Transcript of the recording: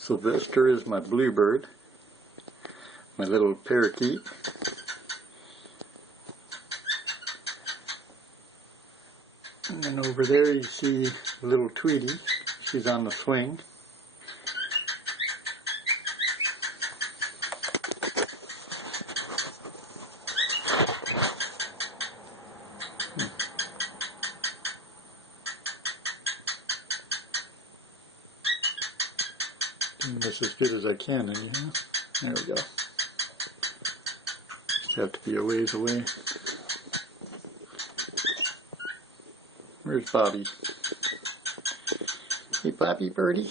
Sylvester is my bluebird, my little parakeet. And then over there you see little Tweety. She's on the swing. Doing this as good as I can anyhow. There we go. Just have to be a ways away. Where's Bobby? Hey Bobby birdie.